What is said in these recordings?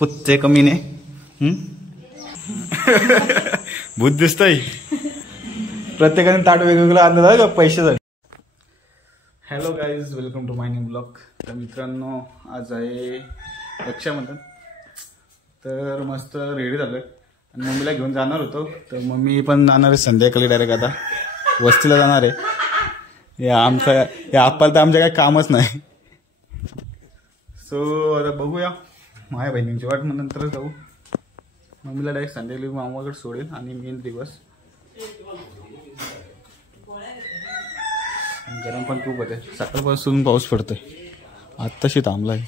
कुत्ते कमीने भूत दिसतंय. प्रत्येकाने ताट वेगवेगळं आणलं आहे का पैशासाठी. Hello guys, welcome to my new blog. तर मित्रांनो, आज आहे रक्षाबंधन. तर मस्त रेडी झालोय आणि मम्मीला घेऊन जाणार होतो. तर मम्मी पण जाणार आहे संध्याकाळी डायरेक्ट. आता वस्तीला जाणार आहे. या आपल्याला तर आमच्या काही कामच नाही. सो आता बघूया, माझ्या बहिणींची वाट मग नंतर जाऊ. मम्मीला डायरेक्ट संध्याकाळी मामाकडे सोडेल आणि मेन दिवस. गरम पण खूप होते. सकाळपासून पाऊस पडतोय, आत्ताशी थांबलाय.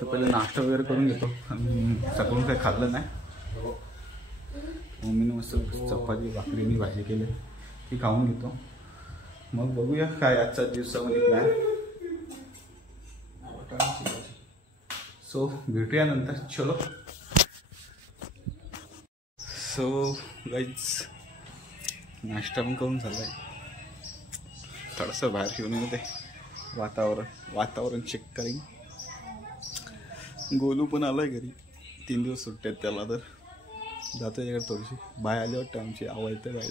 तर पहिले नाश्ता वगैरे करून घेतो. आणि सकाळून काही खाल्लं नाही. मम्मीने मस्त चपाती भाकरीनी भाजी केली, ती खाऊन घेतो. मग बघूया काय आजच्या दिवसामध्ये प्लॅन. सो भेटूया नंतर. चलो. सो गाईज, नाश्ता पण करून झालाय. थोडंसं बाहेर घेऊन येते. वातावरण चेक करीन. गोलू पण आलाय घरी. 3 दिवस सुट्टे आहेत त्याला. तर जातो याकडे थोडीशी. बाय आली वाटतं आमची. आवडते बाय.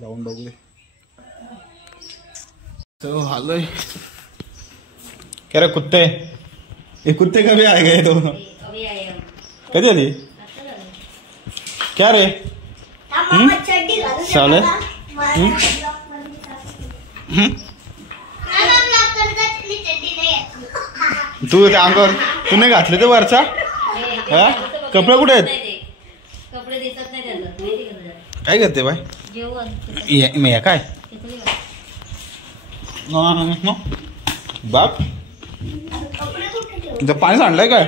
जाऊन बघूया. तो आलोय. क्या रे कुत्ते, ये कुत्ते कभी आए गए तो कधी आली. क्या रे साले. तू त्या अंगावर तू नाही घातले ते वरचा. कपडे कुठे आहेत. काय करते बाय. काय बाप पाणी सांडलंय काय.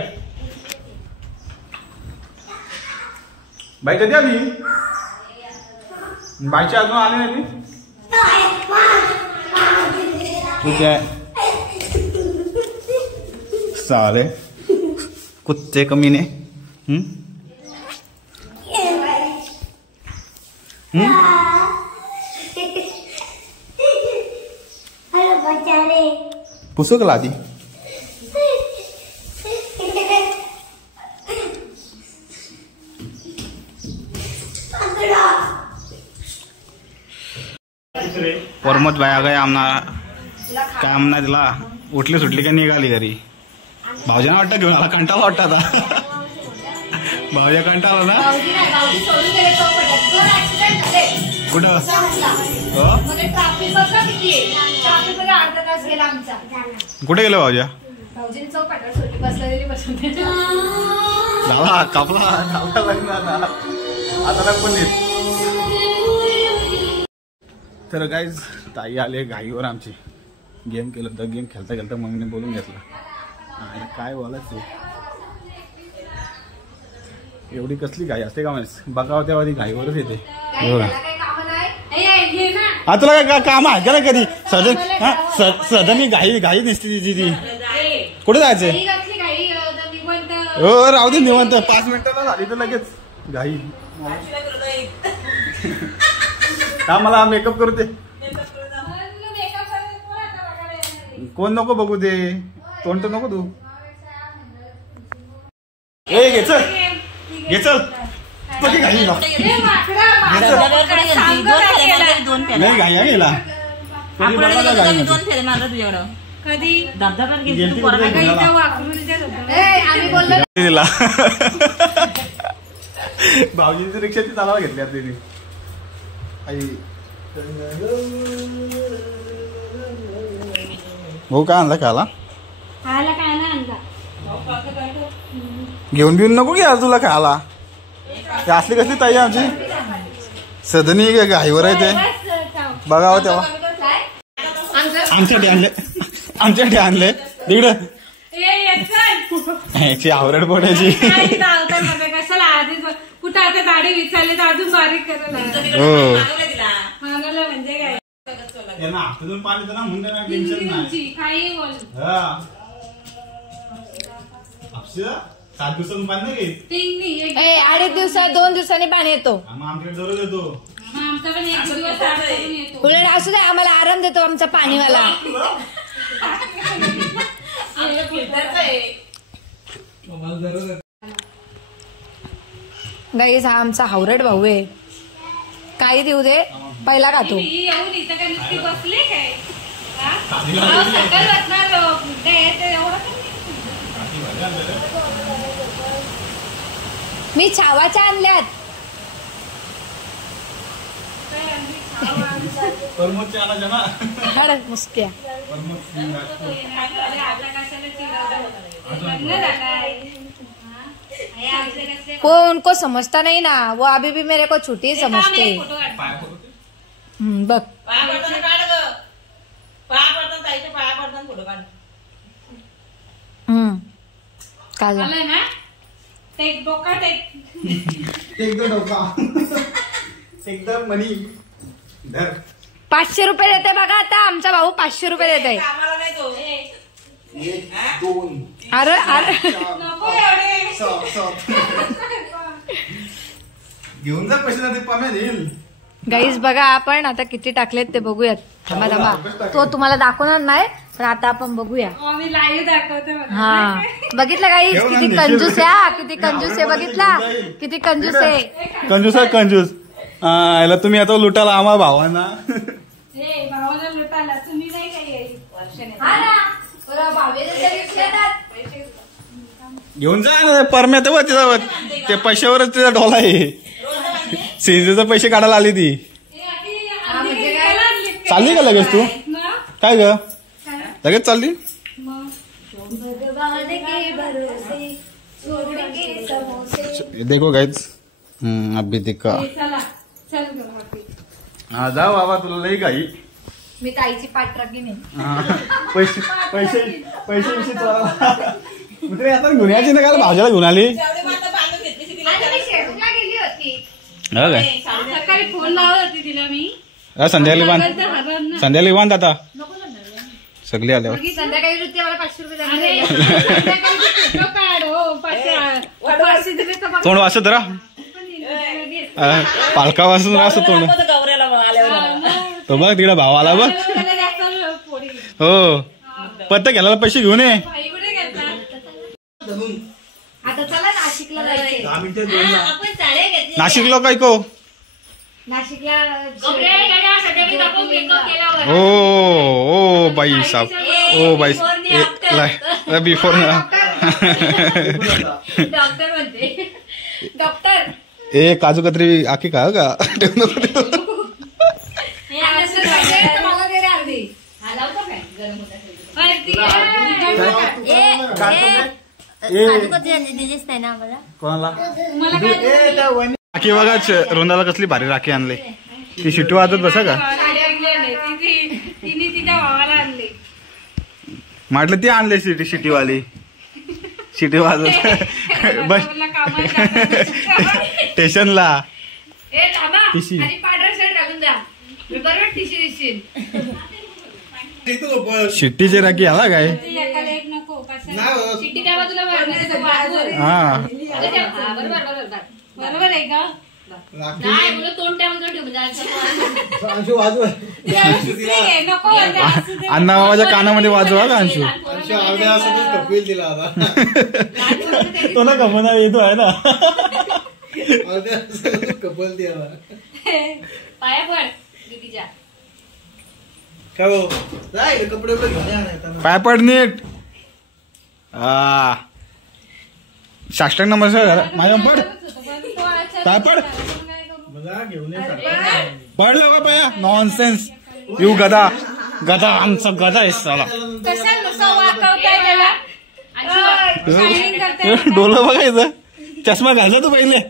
बाई कधी आली. बाईच्या अजून आली नाही. ठीक आहे. साले कुत्ते कमीने. पुसू का लादी. परमत बाया गय आमना काय आमना तिला उठली सुटली का निघाली घरी. भाऊजीना वाटतं घेऊन आला. कंटाळा वाटतं आता. भाऊजा कंटाळा ना. कुठं कुठे गेलो भाऊजा. झाला कापला आता पण. तर गाईज, ताई आले घाईवर आमची. गेम केलं तर गेम खेळता खेळता मम्मीने बोलून घेतलं. आणि काय बोलायचं, एवढी कसली घाई असते का माहिती. बघावं तेव्हा ती घाईवरच येते. तुला काय काम आहे का कधी. सदनी घाई दिसते ती. कुठे जायचंय. हो राहू दे निवांत. 5 मिनिटाला झाली तर लगेच घाई. हा मला मेकअप करू दे. कोण नको बघू दे. तोंड तर नको तू. ए घे चल, घे चल. घाई नाही घाई गेला. भाऊजींची रिक्षा ती चालायला घेतली आता तिने. भाऊ काय आणला खायला. घेऊन बिऊन नको घ्या तुला खायला. असली कसली ताई आमची. सदनी घाईवर आहे ते. बघावं तेव्हा. आमच्यासाठी आणले तिकडं. याची आवरड पडायची. कुठं आता गाडी विचारले तर अजून बारीक करायला. म्हणजे काय पाणी तर ना म्हणते काही बोल. 7 दिवसातून पाणी नाही घेत. 8 दिवसात 2 दिवसांनी पाणी येतो. आमच्याकडे जरूर येतो. उलट असू दे, आम्हाला आराम देतो आमचा पाणीवाला. गाईज हा आमचा हावरट भाऊ आहे. काही देऊ दे पहिला खातो. येऊन इथं काय नुसती बसले काय सकाळ वाटणार मी छावाच्या आणल्यात. मुसक्या वो उनको समझता नहीं ना, वो अभी भी मेरे को छुट्टी समझते. बघ काढला ना टेक डोका एकदम डोका एकदम मनी धर. 500 रुपये देते बघा आता आमचा भाऊ. 500 रुपये देते. अरे अरे घेऊन जा पैसे ना ते पाम्या देईल. गाईज बघा आपण आता किती टाकलेत ते बघूयात. थांबा थांबा तो तुम्हाला दाखवणार नाही पण आता आपण बघूया. मी लाईव्ह दाखवते. हा बघितलं गाईज किती कंजूस आहे. किती कंजूस आहे बघितला किती कंजूस आहे. कंजूस आहे कंजूस. याला तुम्ही आता लुटाला आम्हा भावांना. भावाला लुटाला तुम्ही नाही काही घेऊन जा ना परम्या तर तिचा ते पैशावरच तिचा ढोला आहे. सीजेचे पैसे काढायला आली ती. चालली का लगेच तू. काय ग लगेच चालली. देखो गाइस अभी देखा. हा जा बाबा तुला लई काही. मी ताईची पाठ राखी नाही. पैसे पैसे पैसे विषयी तुला आता घेऊन यायची ना का भाज्याला घेऊन आली. सकाळी फोन लावत होती तिला मी. संध्याकाळी बांध आता सगळी आल्यावर. संध्याकाळी मला 500 रुपये तोंड वाचत जरा पालका वाचून असं तोंड. तो बघ तिकडे भाव आला बघ. हो पत्ता घ्यायला पैसे घेऊन ये. आता चला नाशिकला जायचंय. नाशिकला काय को नाशिकला O by Saheb O by before doctor म्हणते. डॉक्टर ए काजू कतरी आखी का कोणाला राखी बघा रोंदाला कसली भारी राखी आणली. ती शिटू वाजत बसा का तिने तिच्या भावाला आणले. म्हटलं ती आणली शिटीवाली शिटी वाजत बस स्टेशनला. शिट्टीची राखी आला काय. हा बरोबर आहे का. अण्णा बाबाच्या कानामध्ये वाजवा का अंशू. तो ना कमना येतो आहे ना. कपल द्यावा पाया पड दीदीच्या. काय कपडे घेऊन पाय पड नीट. साष्टांग नंबर माझ्या पड पाय पड पडलं का पाया. नॉनसेन्स यू गदा गदा आमचा गदा आहे साला. डोलं बघायचं. चष्मा घालला तू पहिले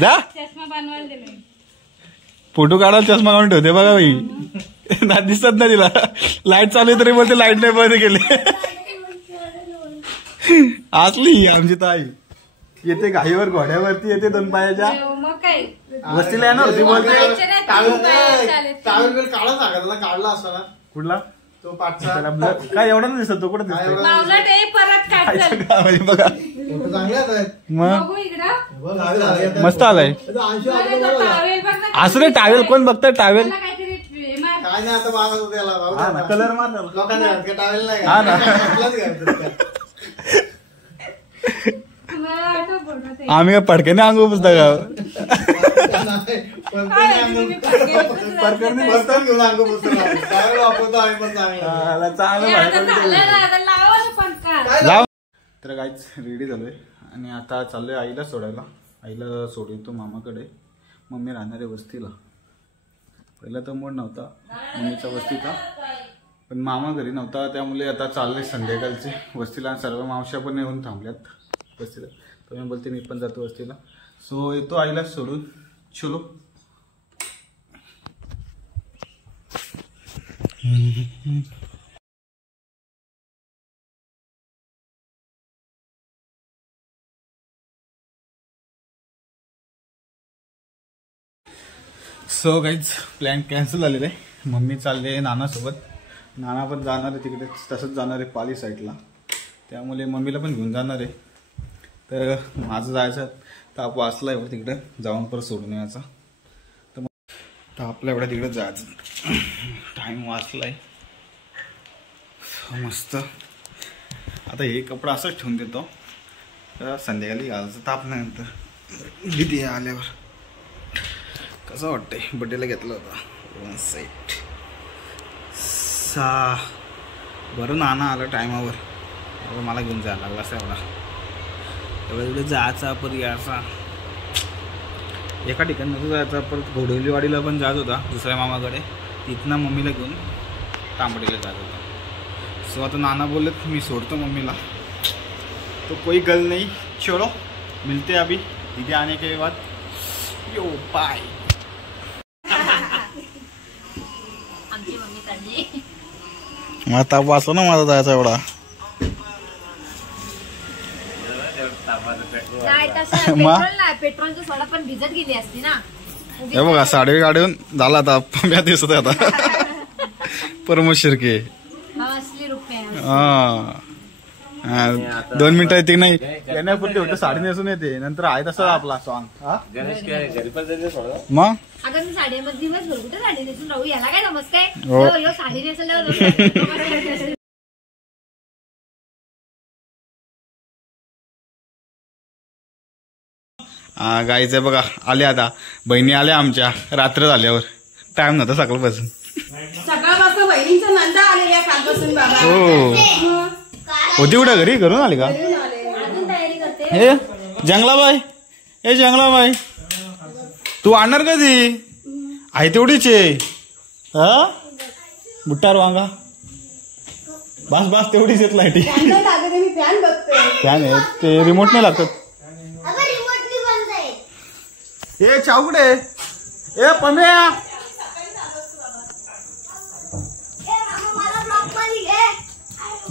जा. चष्मा बनवायला दिले. फोटो काढायला चष्मा काढून ठेवते बघा बाई. ना दिसत नाही तिला. लाईट चालू आहे तरी बोलते लाईट नाही बंद केली. असली आमची ताई येते घाईवर घोड्यावरती येते 2 पायाच्या. मग काय वस्तीला येणार होती बोलते. टावेल काढा सांगा त्याला. काढला असता ना कुठला तो पाठचा काय एवढा नाही दिसत. तो कुठं दिसतो मावला ते परत काढलं. बघा फोटो चांगले आहेत. मग बघू इकडं. मस्त आलाय. टावेल बघ ना. असं रे टावेल कोण बघताय टावेल. काहीतरी काय नाही आता मागत त्याला कलर मार लोकांना टावेल नाही हा ना. आम्ही काय पडक्याने अंगू पुसता का बर्तन घेऊन अंग पुसतो वापरतो आम्ही पण लाव. तर काहीच रेडी झालोय आणि आता चाललोय आईला सोडायला. आईला सोडतो मामाकडे. मम्मी राहणार आहे वस्तीला. पहिला तर मूड नव्हता मम्मीचा वस्तीचा, पण मामा घरी नव्हता त्यामुळे आता चालले संध्याकाळचे वस्तीला. सर्व मावश्या पण येऊन थांबल्यात वस्तीला. तर मी बोलते मी पण जातो वस्तीला. सो येतो आईला सोडून. चलो. सो गाईज प्लॅन कॅन्सल झालेला आहे. मम्मी चालले नानासोबत. नाना पण जाणार आहे तिकडे, तसंच जाणार आहे पाली साईडला. त्यामुळे मम्मीला पण घेऊन जाणार आहे. तर माझं जायचं ताप वाचला एवढं तिकडं जाऊन परत सोडून यायचा. तर मग आपल्या एवढ्या तिकडे जायचं टाईम वाचलाय मस्त. आता हे कपडा असंच ठेवून देतो तर संध्याकाळी घालायचं तापल्यानंतर. किती आल्यावर कसं वाटतंय. बड्डेला घेतला होता वन साईड बरं. नाना आला टायमावर. मला घेऊन जायला लागला असं एवढा जायचा परत यायचा. एका ठिकाणी नव्हतं जायचा. परत घोडवलीवाडीला पण जात होता दुसऱ्या मामाकडे. तिथनं मम्मीला घेऊन तांबडीला जात होता. सो आता नाना बोलले मी सोडतो मम्मीला. तो कोई गल नहीं. चलो मिलते अभी दीदी आने के बाद. यो बाय. आमची मम्मी चालली. मला ताप वाचला ना माझा जायचा एवढा. पेट्रोलची सोडा पण भिजत गेली असती ना. हे बघा साडे काढून झाला आता. पंब्या दिसत आता परमोद शिर्के. असली रुपये. हा 2 मिनिटं येते नाही येण्यापुरते होतं. साडी नेसून येते नंतर आहे तसं आपला सॉंग. मग अगं मी साडीमध्ये दिवसभर कुठे साडी नेसून राहू. याला काय नमस्कार. हो. साडी नेसल्यावर गाईचं बघा आले आता. बहिणी आल्या आमच्या रात्र झाल्यावर. टाइम नव्हता सकाळपासून. सकाळपासून बहिणीचा नंदा आलेल्या कालपासून बाबा. हो होती कुठं घरी घरून आली का. अजून तयारी करते. हे जंगलाबाई. हे जंगलाबाई तू आणणार कधी. आहे तेवढीच आहे. हा बुट्टार वांगा बस बस तेवढीच येत लाईटी. फॅन आहे ते रिमोट नाही लागतात. ए चावकडे. ए पम्या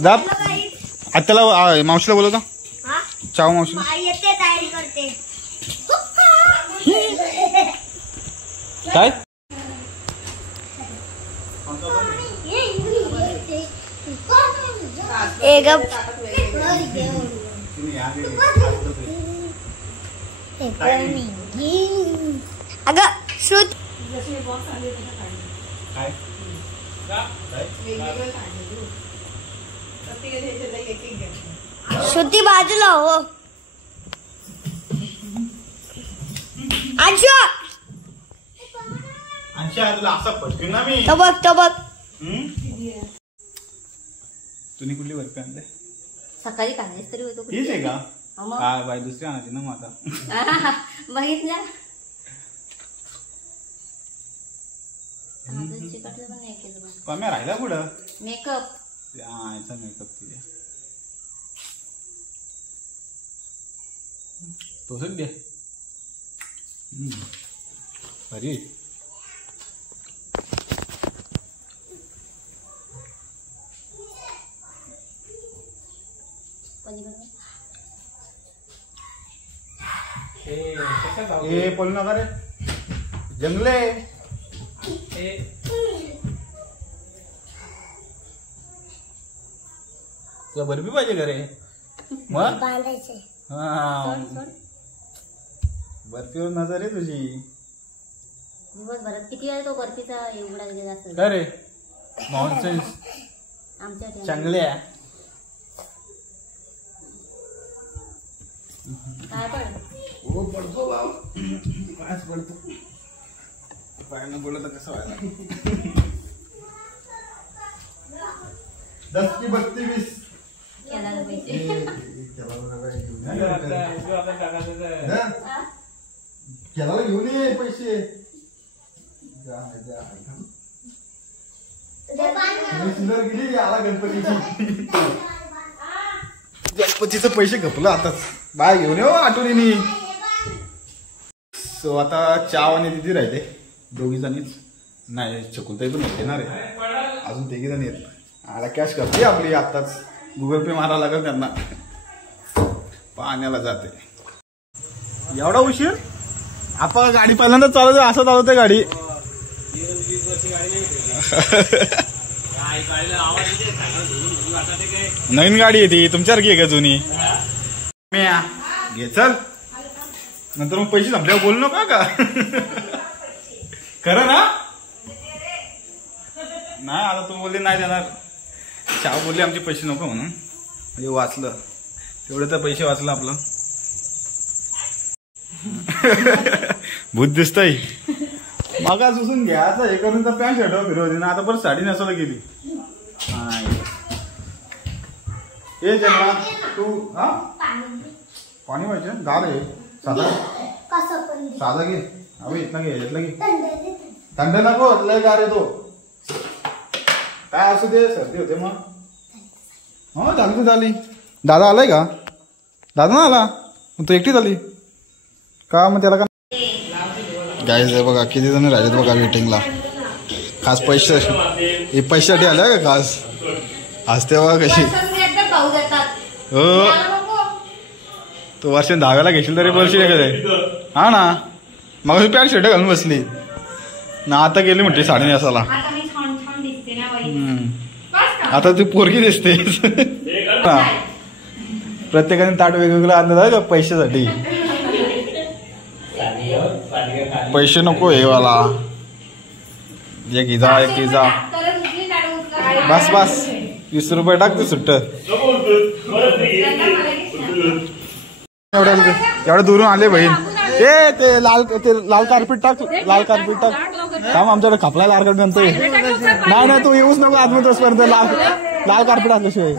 दाब. आत्याला मावशीला बोलवतो. चाव मावशीला. येते तयारी करते. काय अगं श्रुत श्रुती बाजूला हो. असा पटकन ना मी. तो बघ. तुम्ही कुठली वर्क आणले. सकाळी काढायच तरी होतो. तीच आहे का. काय बाय दुसरी आणायची ना मग आता. बघितलं कम्या राहिला पुढं. मेकअप याचा मेकअप तिथे तोच द्या. अरे ए बोलू नका रे जंगले. तुला बर्फी पाहिजे का रे. मग हा बर्फीवर नजर आहे तुझी. दिवसभरात किती वेळ तो बर्फीचा एवढा जास्त. काय रे नॉनसेन्स. आमच्या चांगल्या काय पण हो पडतो भाऊ, कायच पडतो. पायानं बोललं तर कसं व्हायला. 10 की 32 केला घेऊन ये पैसे. गेली आला गणपतीचं पैसे घपलं आताच. बाय घेऊन येऊ आठवणीने. सो आता चाव आणि दिदी राहते दोघी जणीच. नाही चकुलताही पण येणार आहे. अजून तिघी जण येत. आला कॅश करते आपली आताच. गुगल पे मारायला लागेल त्यांना. पाण्याला जाते. एवढा उशीर. आपण गाडी पहिल्यांदा चालवते असं चालवते गाडी. नवीन गाडी येते तुमच्यासारखी आहे का जुनी. घे चल. नंतर मग पैसे संपल्यावर बोलू नका का. खरं ना. नाही आता तू बोलली नाही देणार. चाव बोलले आमचे पैसे नको म्हणून. म्हणजे वाचलं तेवढे तर पैसे वाचलं आपलं. भूत दिसतय. मागा सुसून घ्यायचं हे करून तर पॅन्ट शर्ट फिरवते ना. आता परत साडी नेसायला गेली. हे जन्मा तू हा पाणी पाहिजे. गार आहे. साधा घे. अबे इथला घे. इथला घे. थंड नको लय गार आहे तो. काय असू दे सर्दी होते मग. हो झाली झाली. दादा आलाय का. दादा ना आला तू एकटीच आली का. मग त्याला का गाईज आहे बघा किती जण राहिलेत बघा वेटिंगला. खास पैसे हे पैशासाठी आल्या का खास. असते बघा कशी. हो तू वर्ष 10व्याला घेशील तरी बोलशील एखादे. हा ना मग मी पॅन्ट शर्ट घालून बसली ना. आता गेली म्हटली साडी नेसाला. आता ती पोरगी दिसते. प्रत्येकाने ताट वेगवेगळं आणलं आहे का पैशासाठी. पैसे नको हे वाला. एक इजा एक इजा. बस बस 20 रुपये टाक तू सुट्ट. एवढ्या दुरून आले बहीण. ते लाल कार्पेट टाक. लाल कार्पेट टाक. थांब आमच्याकडे खपलाय लाल कार्पेट म्हणतोय. नाही नाही तू येऊच नको आत्महत्यापर्यंत. लाल कार्पेट टाकल्याशिवाय.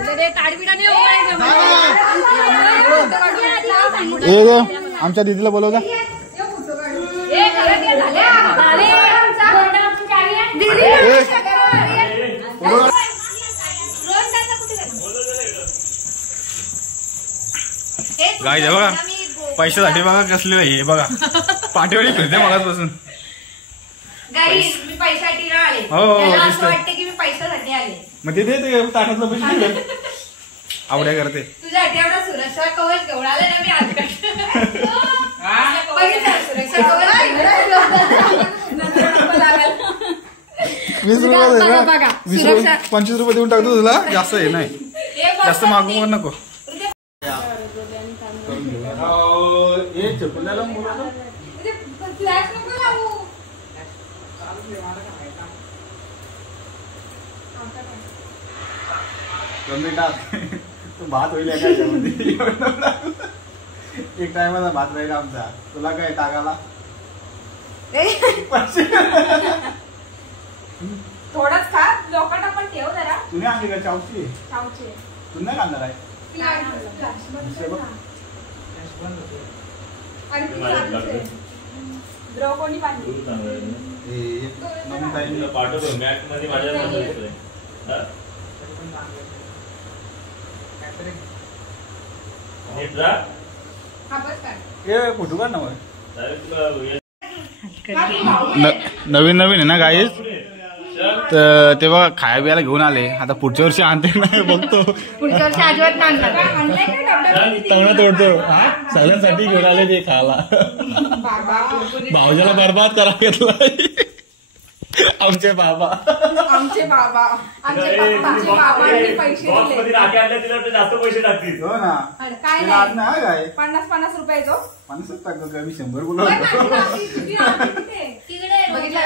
ए आमच्या दिदीला बोलवता. गाय दे बघा पैशासाठी बघा कसले हे बघा. पाठीवाडी फिरते मगाचपासून. मी पैशासाठी आले. हो असं वाटतं की मी पैशासाठी आले. मग ते देते ताटातलं पैसे आवड्या करते. तुझ्यासाठी एवढा सुरक्षा कवच गवळाला ना मी आज. सुरक्षा कवच 20 रुपये 25 रुपये देऊन टाकतो तुला. जास्त हे नाही. जास्त मागू पण नको. कमी टाक. तू भात होईल एक टायमाचा भात राहील आमचा. तुला काय टाकाला. थोडंच खा. लोकांना पण ठेव जरा. तुम्ही आणली का चावची. तू नाही आणणार आहे. कोणी पाहिजे पाठवतो मॅट मध्ये माझ्या. फोटो काढ ना. नवीन नवीन आहे ना गाईज. तर तेव्हा खाया बियाला घेऊन आले. आता पुढच्या वर्षी आणते नाही बघतो. पुढच्या वर्षी अजिबात नाही. तंगड तोडतो. सगळ्यांसाठी घेऊन आले ते खायला. भाऊजाला बरबाद करा घेतला. आमचे बाबा पैसे जास्त पैसे लागतील. हो ना. काय नाही 50-50 रुपये तो 50 टाकतो का मी 100 बोलवतो. बघितलं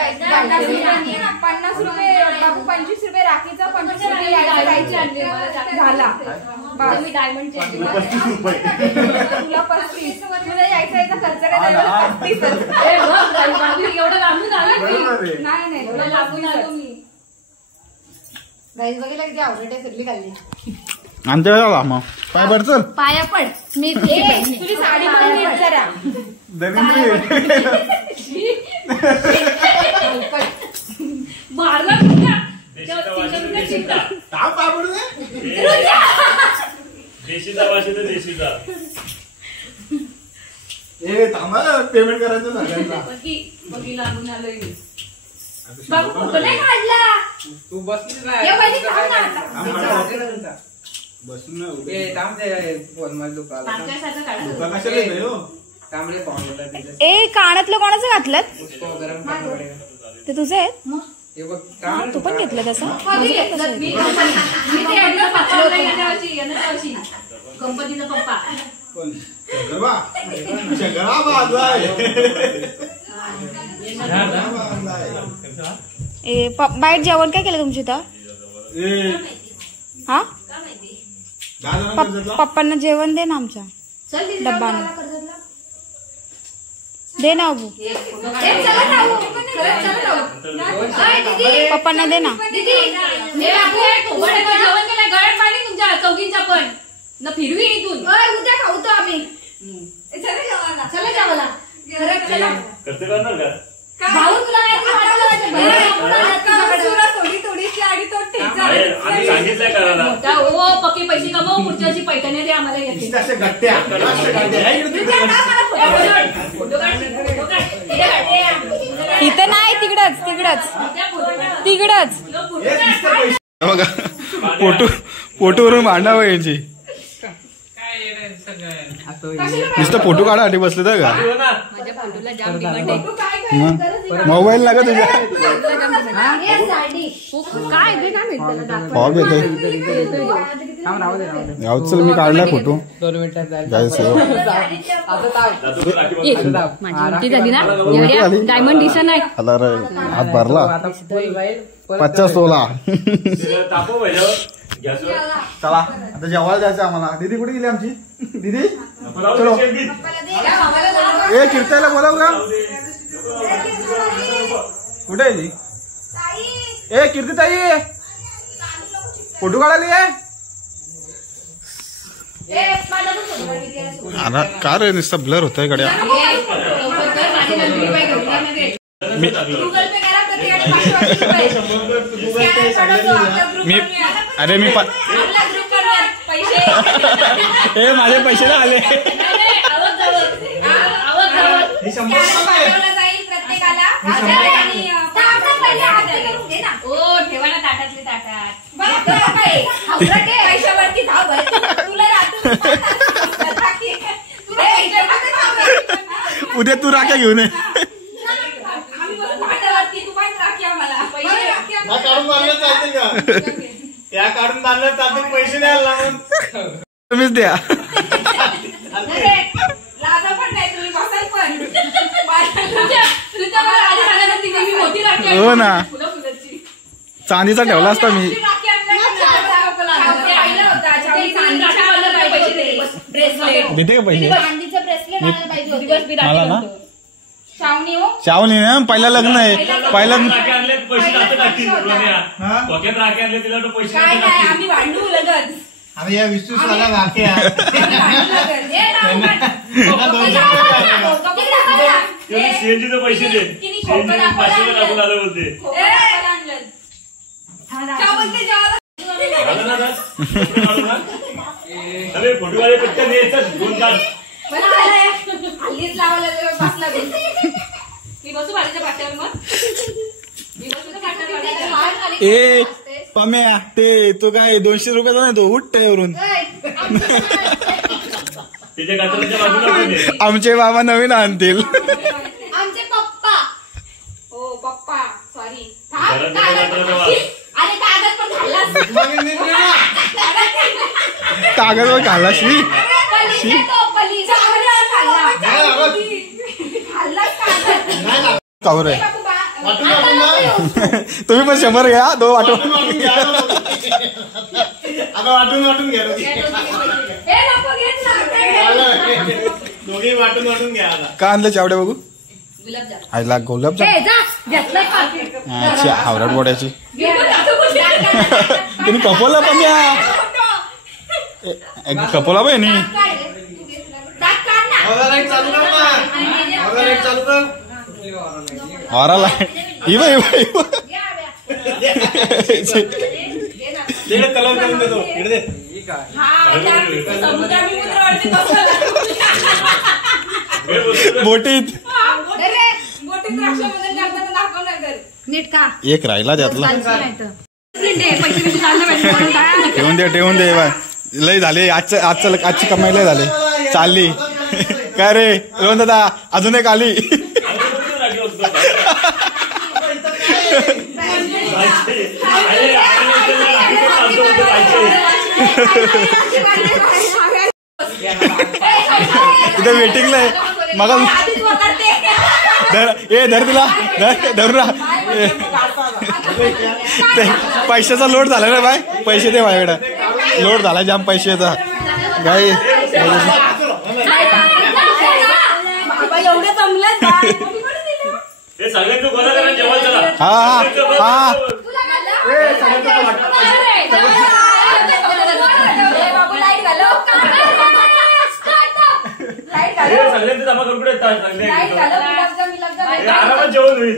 50 रुपये बाबू 25 रुपये राखीचा 25 रुपये झाला. मी डायमंड तुला 35 तुला यायचा खर्च करायला 35 एवढं लांबून आलो नाही तुला लांबून आलो मी. बघितलं किती आवडते फिरली खाल्ली. आमच्या वेळेला मग पाय पड चल पाया पड मी तुझी साडी पण नीट जरा मारला देशीचा वाशी तर देशीचा. थांबा पेमेंट करायचं सगळ्यांना. बघी लागून आलोय मी. बाबू फोटो नाही काढला तू बसली बसून ना फोन मध्ये दुकान तांबडे पाहून ए कानातलं कोणाचं घातलं गरम करना पडेगा. ते तुझं आहे हे बघ तू पण घेतलं तसं गणपतीचा पप्पा पण शंकरा बाजलाय. ए बाहेर जेवण काय केलं तुमची तर हा पप्पांना जेवण दे ना आमच्या डब्बा दे ना अबू पप्पांना दे ना. जेवण केलं गळ्यात पाणी तुमच्या चौकींच्या पण न फिरवी इथून उद्या खाऊतो आम्ही. चला जेवायला कसं करणार का? भाऊ तुला थोडी थोडीशी आडी तो आम्ही सांगितलंय करायला. हो पक्के पैसे कमव पुढच्या वर्षी पैठणी दे आम्हाला येते. इथं नाही तिकडच बघा फोटोवरून भांडावं यांची. नुसतं फोटो काढासाठी बसले तर का माझ्या फोटोला जाम डिमांड आहे. मोबाईल नका तुझ्या काय दे काय फॉग येते याव चल मी काढलाय फोटो 2 मिनिटात माझी झाली ना एवढ्या डायमंड दिसत नाही. हात भरला 50-16. तापव पहिल्यावर गॅसवर. चला आता जेवायला जायचं आम्हाला. दीदी कुठे गेली आमची दीदी चलो ए कीर्तायला बोलाव का कुठे आहे ती ए कीर्तिताई फोटो काढायला अरे का रे नुसतं ब्लर होतंय गड्या. मी अरे मी ए माझे पैसे ना आले. ठेवा ना ताटातले ताटात पैशावरती धाव उद्या तू राख्या घेऊन ये. या काढून बांधलं तर पैसे द्यायला लागून तुम्हीच द्या. लाजा पण नाही तुम्ही बसाल पण तुझ्या मला आधी सांगायला ती मी मोठी राखी हो ना चांदीचा ठेवला असता मी. देते का पैसे मला ना शावणी ना पहिला लग्न आहे पहिला राखे आणले पैसे जास्त टाकतील डोक्यात राखे आणले तिला पैसे आम्ही भांडू लगत आम्ही या विश्वासाला राख्या सीएनजीचे पैसे दे. सीएनजी 500 टाकून आले बोलते. अरे फोटोवाले पटकन द्यायचं दोन तास. हल्लीच लावायला बसला मी बसू भाडीच्या पाट्यावर मग मी बसू पाट्यावर. ए पम्या ते तो काय 200 रुपयाचा नाही तो उठ त्यावरून. तिच्या कातराच्या बाजूला पण दे. आमचे बाबा नवीन आणतील. आमचे पप्पा हो पप्पा सॉरी अरे कागद पण घालला कागदवर घाला श्री खाल्ला कावर आहे तुम्ही पण 100 घ्या. 2 वाटून वाटून घ्या दोघे वाटून घ्या. का आणलं चावड्या बघू आईला गुलाबजाम. अच्छा हावराट बोड्याची तुम्ही कपवला पण या कपवला बाई नी औराला ही बाई कलर करून देतो इकडे बोटीत नीट का एक राहिला त्यातला. पैसे ठेवून दे बाय. लय झाले आजची कमाई लय झाली चालली. काय रे रोहन दादा अजून एक आली. तिथे वेटिंगला आहे मग धर तिला धरू ना. पैशाचा लोड झाला ना बाय. पैसे दे माझ्याकडे लोड झाला जाम पैशाचा गाई. हा हा जमा करून आरामात जेवण होईल.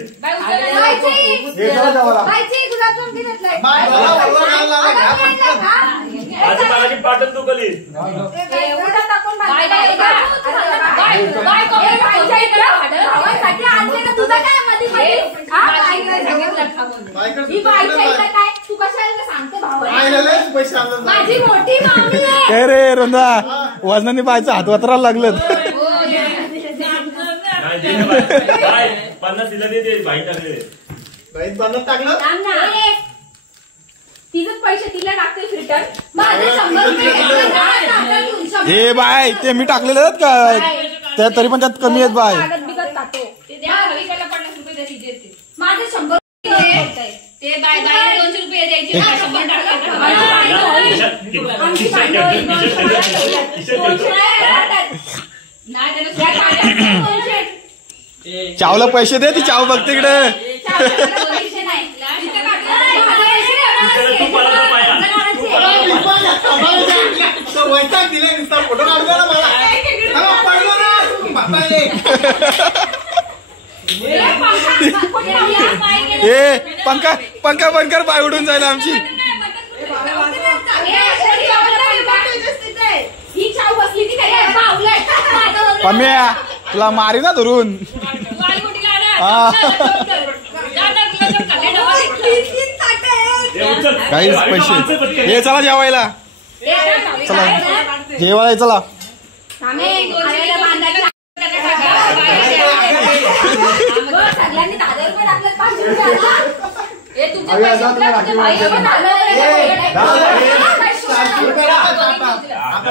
माझी पाटण दुखली. काय रे रोंदा वजनाने पाहायचं हात वातरायला लागलं. 50 दिला दे भाई टाकले 50 टाकलं तिथेच पैसे तिला टाकतेस रिटर्न. माझे 100 रुपये हे बाय ते मी टाकलेले आहेत का तरी पण त्यात कमी आहेत बाय. माझे 100 ते बाय 200 रुपये द्यायचे. चावला पैसे दे ती चाव बघते इकडे. फोटो काढला ना मला ए पंखा बंद कर पाय उडून जाईल आमची. पम्या तुला मारी ना धरून. काहीच पैसे हे चला जेवायला चला जेवायला चला.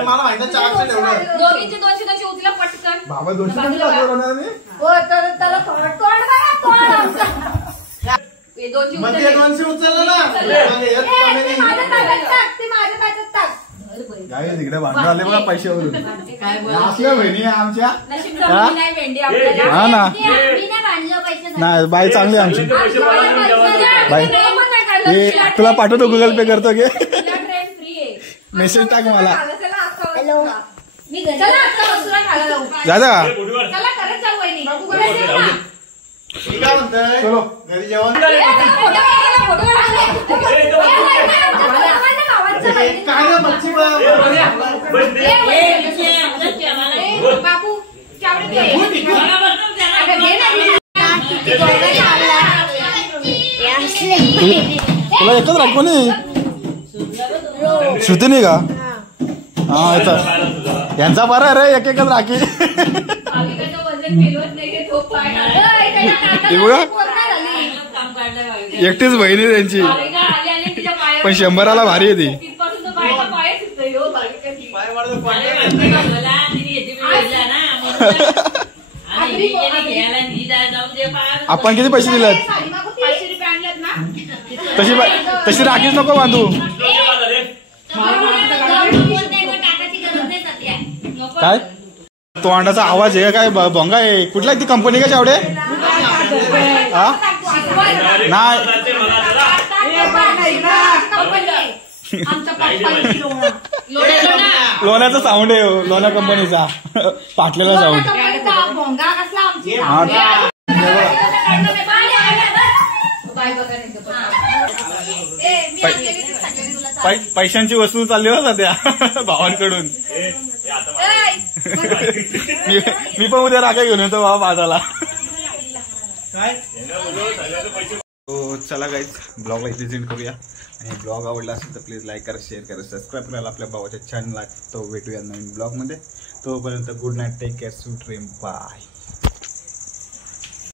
मला माहिती 400 ठेवलं. दोघींचे 200 उचला पटकन. बाबा 200 लागणार मी. त्याला मध्ये 200 उचललं ना. काय तिकडे भांडण आले बघा पैशावरून. असल्या बहिणी आमच्या हा ना. नाही बाई चांगली आमची बाई. हे तुला पाठवतो गुगल पे करतो घे. मेसेज टाक मला. दादा काय म्हणतोय चलो घरी जेवण काय ना मच्छी बाबू तुला एकच राख कोणी श्रुती नाही का. हा याचा यांचा बरा रे एक एकच राखी. एकटीच बहिणी त्यांची पण 100 भारी आहे ती. पाय आपण किती पैसे दिलेत? 500 रुपये आणलेत ना. तशी राखीच नको बांधू. काय तोंडाचा आवाज आहे काय? भोंगा आहे कुठला? ती कंपनी का चावडे? हा नाही लोण्याचा साऊंड आहे. लोणा कंपनीचा पाटलेला साऊंड. पैशांची वस्तू चालली हो सध्या भावांकडून. मी पण उद्या राखा घेऊन येतो बाबा बाजाला. चला गाईज ब्लॉगला इथे सेंड करूया. आणि ब्लॉग आवडला असेल तर प्लीज लाईक करा, शेअर करा, सबस्क्राईब करायला आपल्या भावाच्या चॅनलला. तो भेटूया नवीन ब्लॉगमध्ये. तोपर्यंत good night, take care, sweet dream, bye.